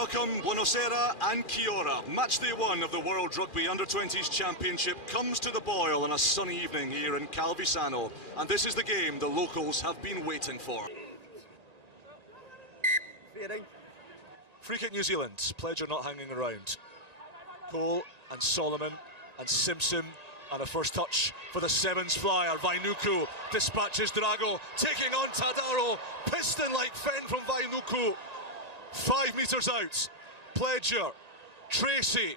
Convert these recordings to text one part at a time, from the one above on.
Welcome, buonasera and kia ora. Match day 1 of the World Rugby Under 20s Championship comes to the boil on a sunny evening here in Calvisano. And this is the game the locals have been waiting for. Free kick New Zealand, Pledger not hanging around. Cole and Solomon and Simpson, and a first touch for the Sevens flyer. Vainuku dispatches Drago, taking on Tadaro, piston-like fend from Vainuku. 5 metres out, Pledger, Tracy,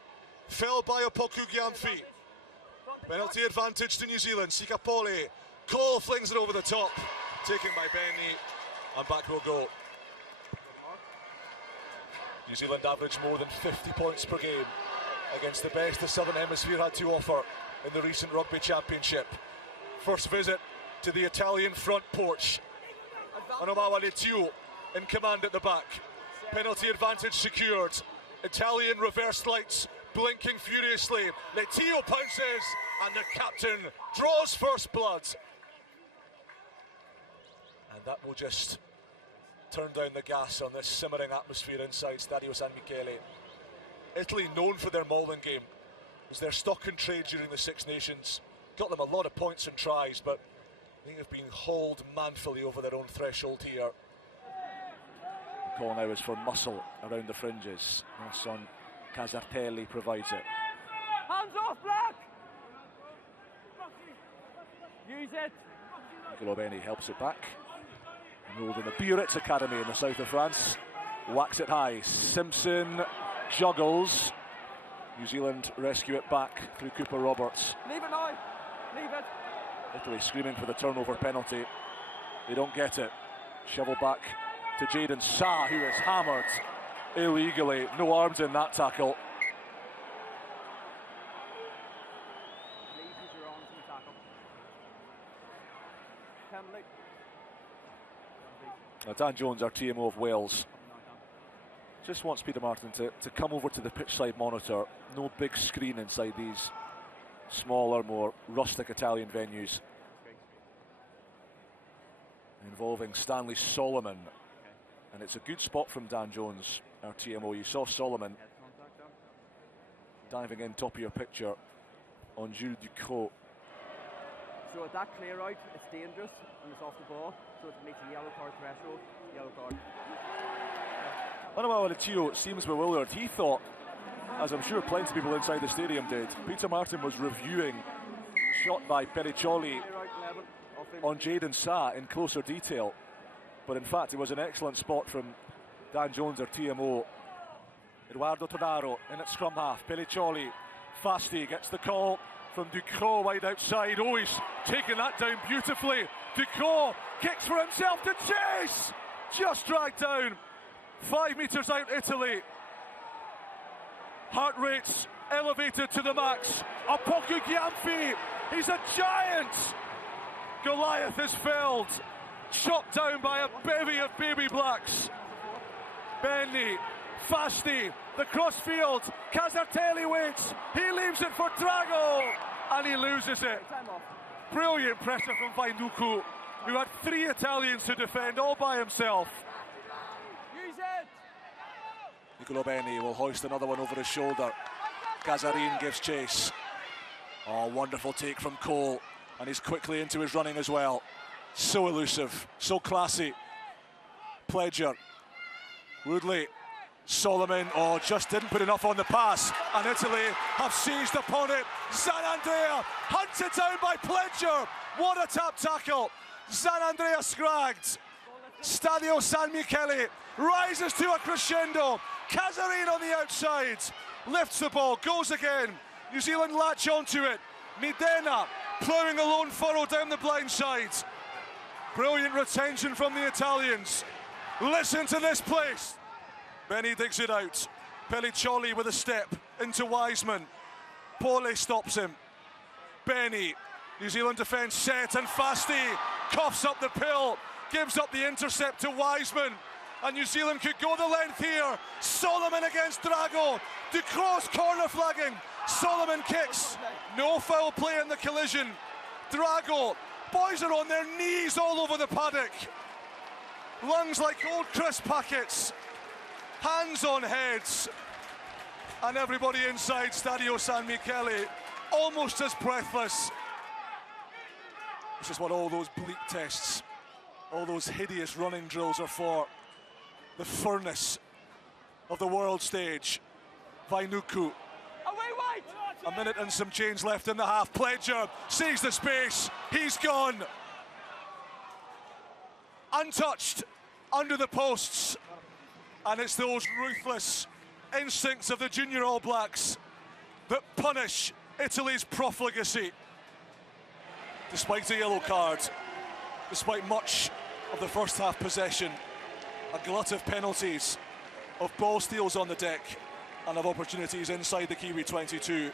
fell by Opoku Gyamfi. Penalty advantage to New Zealand, Sikapole, Cole flings it over the top, taken by Benny, and back we'll go. New Zealand averaged more than 50 points per game against the best the Southern Hemisphere had to offer in the recent Rugby Championship. First visit to the Italian front porch. Anomawa Letiu in command at the back. Penalty advantage secured. Italian reverse lights blinking furiously. Letiu pounces and the captain draws first blood. And that will just turn down the gas on this simmering atmosphere inside Stadio San Michele. Italy, known for their mauling game, was their stock and trade during the Six Nations. Got them a lot of points and tries, but I think they've been hauled manfully over their own threshold here. The call now is for muscle around the fringes. Nelson Casartelli provides it. Hands off, Black! Use it! Nicola Benny helps it back. Enrolled in the Biarritz Academy in the south of France. Whacks it high. Simpson juggles. New Zealand rescue it back through Cooper Roberts. Leave it now! Leave it! Italy screaming for the turnover penalty. They don't get it. Shovel back to Jaden Sa, who is hammered illegally. No arms in that tackle. Now Dan Jones, our TMO of Wales, just wants Peter Martin to come over to the pitchside monitor. No big screen inside these smaller, more rustic Italian venues. Involving Stanley Solomon. And it's a good spot from Dan Jones, our TMO. You saw Solomon diving in top of your picture on Jules Ducrot. So at that clear out, it's dangerous and it's off the ball, so it makes a yellow card threshold, yellow card. Anomawa Letiu seems bewildered. He thought, as I'm sure plenty of people inside the stadium did, Peter Martin was reviewing the shot by Periccioli on Jaden Sa in closer detail. But in fact, it was an excellent spot from Dan Jones, our TMO. Eduardo Todaro in at scrum half. Periccioli, Fasti gets the call from Ducrot wide outside. Oh, he's taken that down beautifully. Ducrot kicks for himself to chase. Just dragged down. 5 metres out, Italy. Heart rates elevated to the max. Opoku Gyamfi, he's a giant. Goliath is felled. Chopped down by a bevy of baby blacks. Benny, Fasti, the crossfield. Casartelli waits. He leaves it for Drago. And he loses it. Brilliant pressure from Vainuku, who had 3 Italians to defend all by himself. Use it! Nicola Benny will hoist another one over his shoulder. Casarin gives chase. Oh, wonderful take from Cole. And he's quickly into his running as well. So elusive, so classy. Pledger, Woodley, Solomon, oh, just didn't put enough on the pass. And Italy have seized upon it. Zanandrea hunted down by Pledger. What a tap tackle. Zanandrea scragged. Stadio San Michele rises to a crescendo. Casarin on the outside, lifts the ball, goes again. New Zealand latch onto it. Midena ploughing a lone furrow down the blind side. Brilliant retention from the Italians. Listen to this place. Benny digs it out. Periccioli with a step into Wiseman. Pole stops him. Benny, New Zealand defence set, and Fasti coughs up the pill, gives up the intercept to Wiseman, and New Zealand could go the length here. Solomon against Drago. Ducrot's corner flagging. Solomon kicks. No foul play in the collision. Drago, boys are on their knees all over the paddock. Lungs like old crisp packets. hands on heads, and everybody inside Stadio San Michele almost as breathless. This is what all those bleak tests, all those hideous running drills are for. The furnace of the world stage. Vainuku. A minute and some change left in the half. Pledger sees the space. He's gone. Untouched under the posts. And it's those ruthless instincts of the junior All Blacks that punish Italy's profligacy. Despite a yellow card, despite much of the first half possession, a glut of penalties, of ball steals on the deck, and of opportunities inside the Kiwi 22.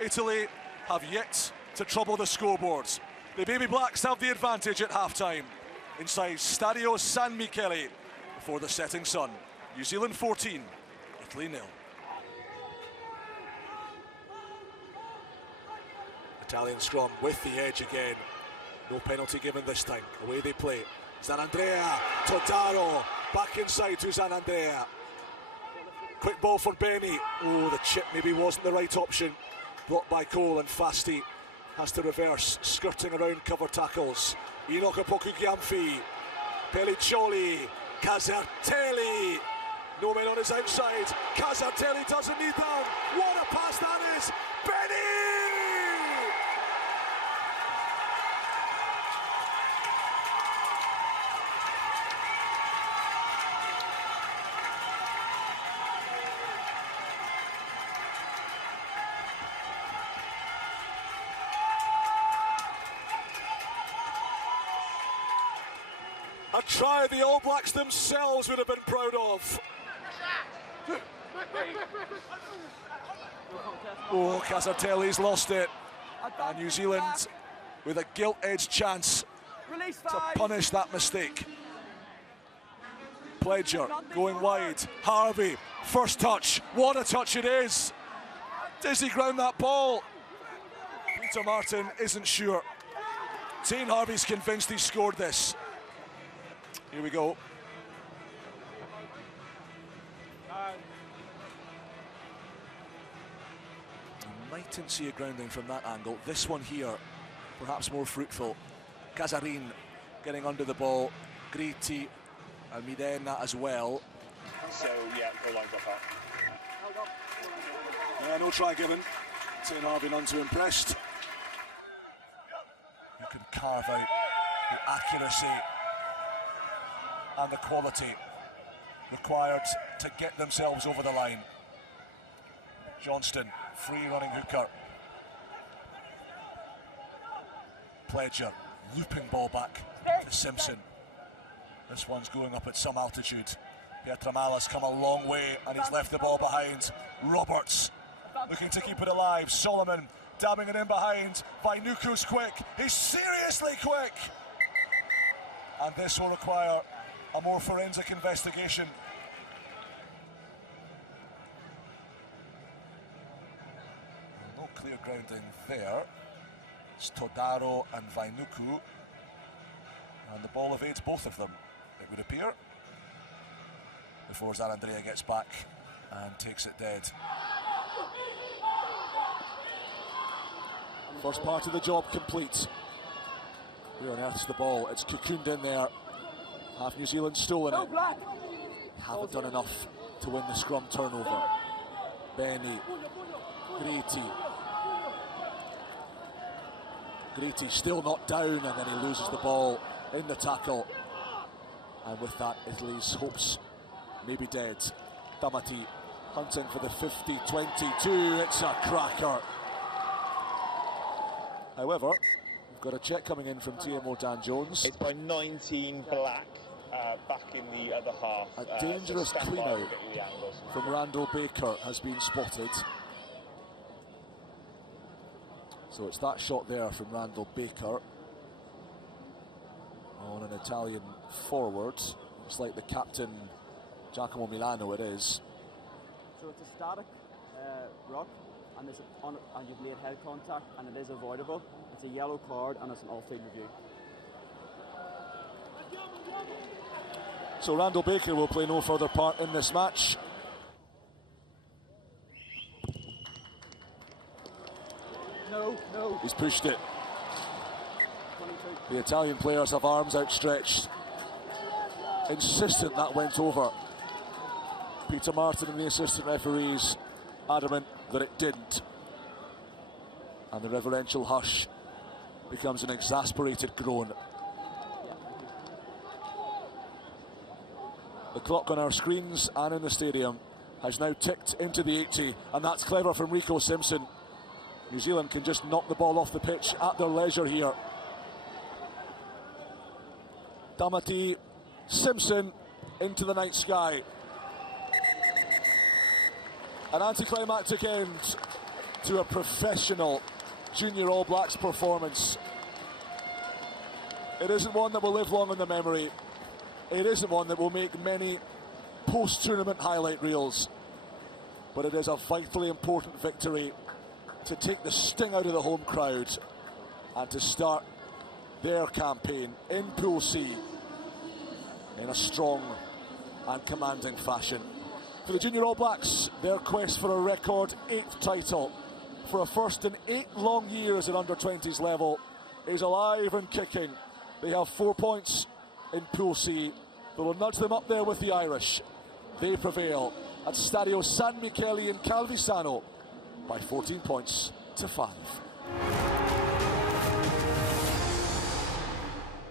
Italy have yet to trouble the scoreboards. The Baby Blacks have the advantage at half-time inside Stadio San Michele before the setting sun. New Zealand 14, Italy 0. Italian scrum with the edge again. No penalty given this time. Away they play. Zanandrea, Todaro, back inside to Zanandrea. Quick ball for Benny. Oh, the chip maybe wasn't the right option. Blocked by Cole, and Fasti has to reverse, skirting around cover tackles. Enoch Opoku-Gyamfi, Pelliccioli, Casartelli. No man on his outside. Casartelli doesn't need that. What a pass that is. Benny! A try the All Blacks themselves would have been proud of. Oh, Casartelli's lost it. And New Zealand with a gilt-edged chance to punish that mistake. Pledger going wide. Harvey, first touch. What a touch it is. Does he ground that ball? Peter Martin isn't sure. Tane Harvey's convinced he scored this. Here we go. Mightn't see a grounding from that angle. This one here, perhaps more fruitful. Casarin getting under the ball. Gritti, Midena as well. So, yeah, goal line got that. No try given. Tane Harvey none too impressed. You can carve out the accuracy and the quality required to get themselves over the line. Johnston, free running hooker. Pledger, looping ball back to Simpson. This one's going up at some altitude. Pietramala's come a long way and he's left the ball behind. Roberts looking to keep it alive. Solomon dabbing it in behind. Vainuku's quick. He's seriously quick. And this will require a more forensic investigation. No clear grounding there. It's Todaro and Vainuku. And the ball evades both of them, it would appear. Before Zanandrea gets back and takes it dead. First part of the job complete. Where on earth's the ball? It's cocooned in there. Half New Zealand stolen it. Haven't done enough to win the scrum turnover. Benny, Gritti still not down, and then he loses the ball in the tackle. And with that, Italy's hopes may be dead. Damati hunting for the 50-22. It's a cracker. However, we've got a check coming in from TMO Dan Jones. It's by 19 Black. Back in the other half. A dangerous clean-out from Randall Baker has been spotted. So it's that shot there from Randall Baker on an Italian forward. Looks like the captain, Giacomo Milano, it is. So it's a static rock, and and you've made head contact, and it is avoidable. It's a yellow card, and it's an off-field review. So Randall Baker will play no further part in this match. He's pushed it. The Italian players have arms outstretched, insistent that went over. Peter Martin and the assistant referees adamant that it didn't. And the reverential hush becomes an exasperated groan. The clock on our screens and in the stadium has now ticked into the 80, and that's clever from Rico Simpson. New Zealand can just knock the ball off the pitch at their leisure here. Damati, Simpson into the night sky. An anticlimactic end to a professional Junior All Blacks performance. It isn't one that will live long in the memory. It isn't one that will make many post-tournament highlight reels. But it is a vitally important victory to take the sting out of the home crowd and to start their campaign in Pool C in a strong and commanding fashion. For the Junior All Blacks, their quest for a record 8th title for a first in 8 long years at under-20s level is alive and kicking. They have 4 points in Pool C that will nudge them up there with the Irish. They prevail at Stadio San Michele in Calvisano by 14 points to 5.